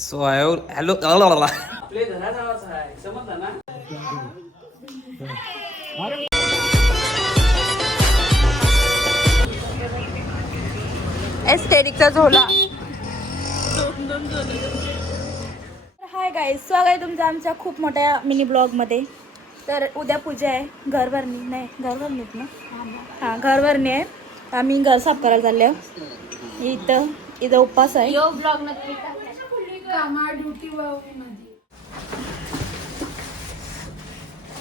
So hello आपले घराजवळच आहे समजलं ना. एस्थेटिकचा झोला. हाय गाईज, स्वागत आहे तुमचं आमच्या खूप मोठ्या मिनी ब्लॉगमध्ये. तर उद्या पूजा आहे, घरभरणी नाही घरभरणीत ना, हां घरभरणी आहे. आम्ही घर साफ करायला चालले आहोत. इथं उपवास आहे.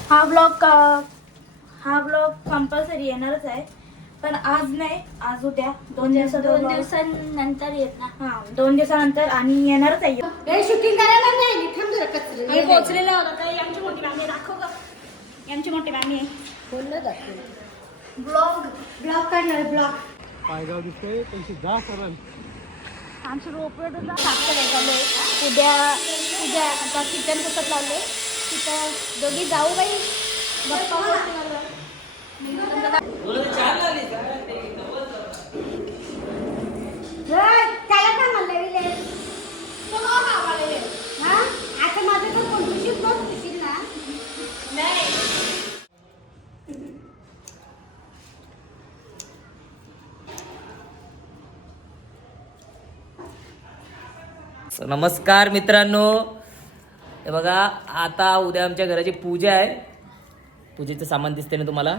हा ब्लॉग कंपल्सरी येणारच आहे, पण आज नाही, आज उद्या 2 दिवसांनंतर येत ना. हां 2 दिवसानंतर आणि येणारच आहे. शूटिंग करायला नाही थांब जरा कचरे आम्ही पोहोचलेलो आहोत. आता यांची मोठी मॅमी दाखव का, यांची मोठी मॅमी आहे. बोललं दाखव ब्लॉग काढणार ब्लॉग. पायगाव दिसतोय त्यांची जा सरळ. आमची रोपवे साफ करायला चालू आहे. उद्या आता किचन कसं लावले तिथं दोघी जाऊ बाई गप्पा गोष्टी करणार. त्याला काय म्हणलं विलेज हा आता माझं तर कोणतीशीच बघ दिसील ना. नमस्कार मित्रांनो, हे बघा आता उद्या आमच्या घराची पूजा आहे. पूजेचं सामान दिसते ना तुम्हाला.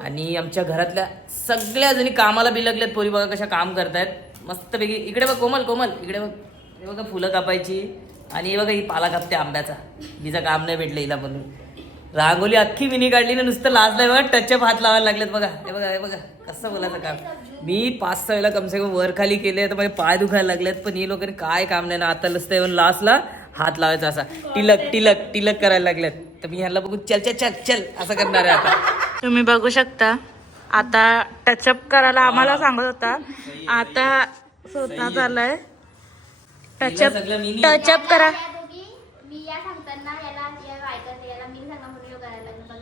आणि आमच्या घरातल्या सगळ्या जणी कामाला बिलगल्यात. पोरी बघा कशा काम करतायत मस्तपैकी. इकडे बघ कोमल इकडे बघ. हे बघा फुलं कापायची. आणि हे बघा ही पाला कापते आंब्याचा. हिचं काम नाही भेटलं हिला म्हणून. रांगोली अख्खी मिनी काढली ना, नुसतं लाजलंय बघा. टचअप हात लावायला लागलेत बघा. हे बघा कसं बोलायचं काम. मी 5-6 वेळेला कमसे कम वर खाली केले तर माझे पाय दुखायला लागलेत. पण ही लोकांनी काय काम नाही ना, आता लसतं येऊन लास्टला हात लावायचा असा टिलक करायला लागल्यात. तर मी ह्याला बघून चल चल चल चल असं करणार आहे आता. तुम्ही बघू शकता आता टचअप करायला आम्हाला सांगत होता, आता स्वतः झालंय टचअप करा. मी या सांगताना याला ऐकत याला मी सांगा म्हणून करायला लागलं बघ.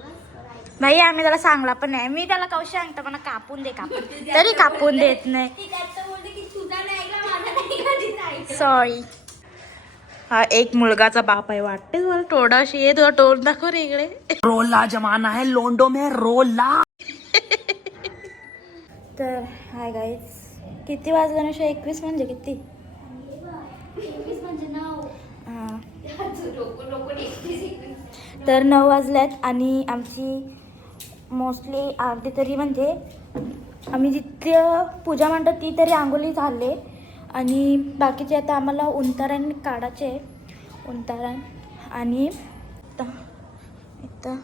बाई आम्ही त्याला सांगला पण नाही. मी त्याला कौशी सांगतो मला कापून दे तरी कापून देत नाही. सॉरी. हा एक मुलगाचा बाप आहे वाटते. मला थोडाशी ये, तुला तोंड दाखव रे इकडे. रोला जमाना है लोंडो में रोला. तर हाय गाईज, किती वाजलं ना? 21 म्हणजे किती? 21 म्हणजे 9. हां तर 9 वाजल्यात. आणि आमची मोस्टली अर्धी तरी म्हणजे आम्ही जिथं पूजा म्हणतो ती तरी रांगोली झाले. आणि बाकीचे आता आम्हाला उंतारण काढायचे आहे. उंतारण आणि इथं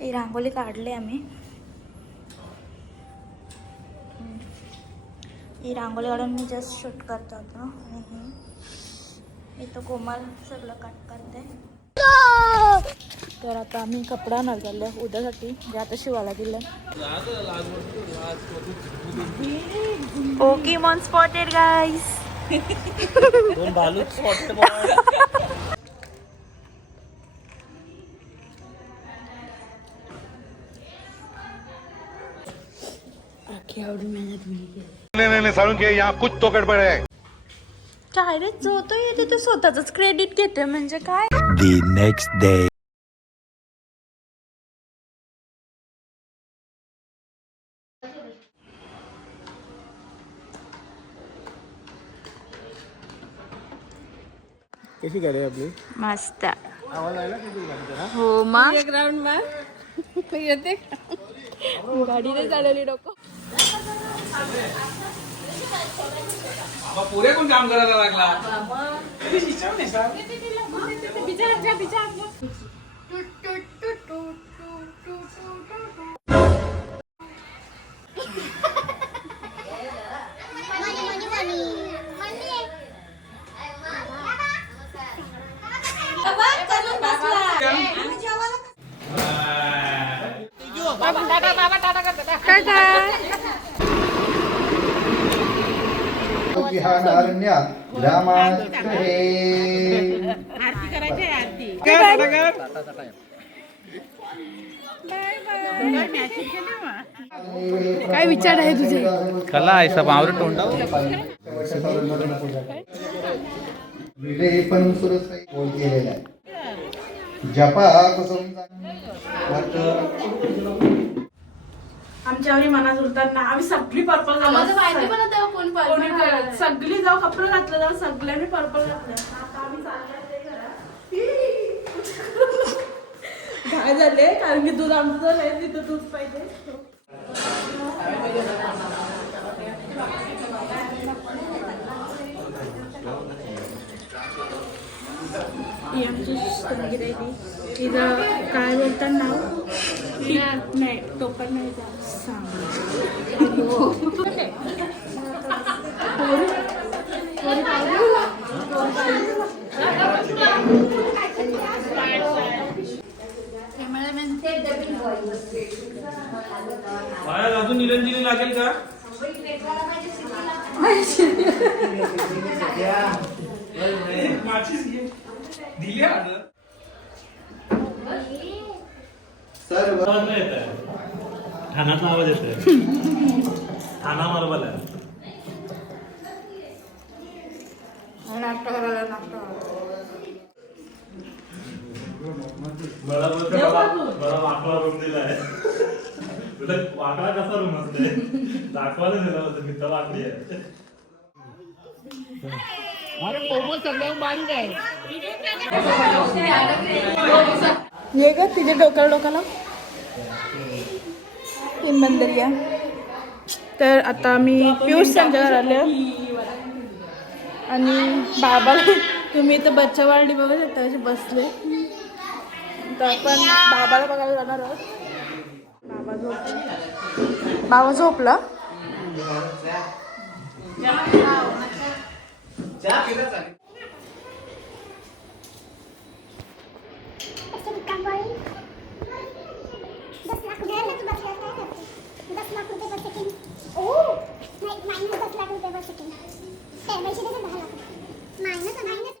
ही रांगोली काढले आम्ही. ही रांगोली काढून मी जस्ट शूट करतो आता. आणि इथं कोमल सगळं कट करते. तर आता आम्ही कपडा आणायला चाललो उद्यासाठी, जे आता शिवायला दिलं. पोकेमॉन स्पॉटेड गाईस. नहीं सारुण के यहाँ कुछ तो गड़बड़ है. काय रे, जो तो येते तो स्वतःच क्रेडिट घेते म्हणजे काय. The next day. कशी गाडी आपली मस्त. आवाज आला किती गाडीचा. हो मग ग्राउंड वर येते गाडीने चालवली डोकं. पुरे कोण काम करायला लागला. काय विचार आहे तुझे? कला आहे सब आवरे तोंडावर. विडे पण सुरस गोल केलेला आहे जपा कसं आमच्यावरी मना जुळतात ना आम्ही सगळी पर्पल सगळी जाऊ कपडे घातलं जाऊ सगळ्यांनी पर्पल घातलं आता आम्ही चाललोय घरात. काय झाले कारण की दूध आमचं नाही तिथं दूध पाहिजे. ही आमची संगीत आहे ती तिथं काय बोलतात नाव नाही टोकन नाही सांग अजून निरंजनी लागेल का? दिली ऑर्डर. ठाण्याचा आवाज येतोय. ठाणा मार्बल आहे. बरा वाकडा रूम दिलाय. तुला वाकडा कसा रूम असते दाखवायला दिला होतं मी तर वाकडी आहे. ये का तिच्या डोक्याला इमंदरिया. तर आता मी पियुष त्यांच्या घर आले आणि बाबाला तुम्ही इथं बच्चा वाढली बघू शकता असे बसले. तर आपण बाबाला बघायला जाणार आहोत. बाबा झोपला.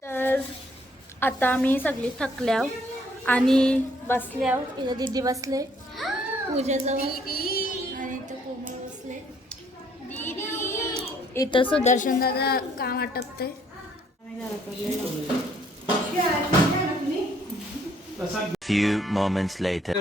तर आता आम्ही सगळी थकल्याव आणि बसल्याव. इथं दीदी बसले पूजेजवळ आणि इथं कोमल बसले. इथं सुदर्शन दादा काम आटपते. Few moments later.